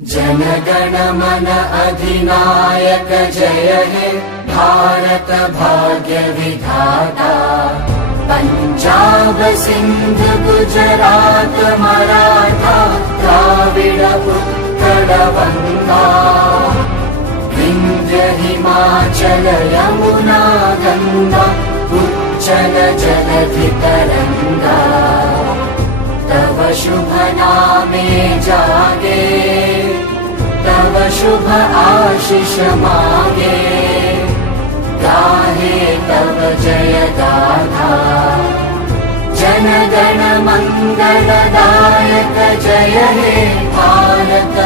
जनगण मन अधिनायक जय हे भारत भाग्य विधाता। पंजाब सिंध गुजरात मराठा द्राविड उत्कल बंगा। विंध्य हिमाचल यमुना गंगा उच्चल जलधि तरंगा। तव शुभ नामे जागे तव शुभ आशीष मागे। गाहे तव जय गाथा जनगण मंगलदायक जय हे भारत।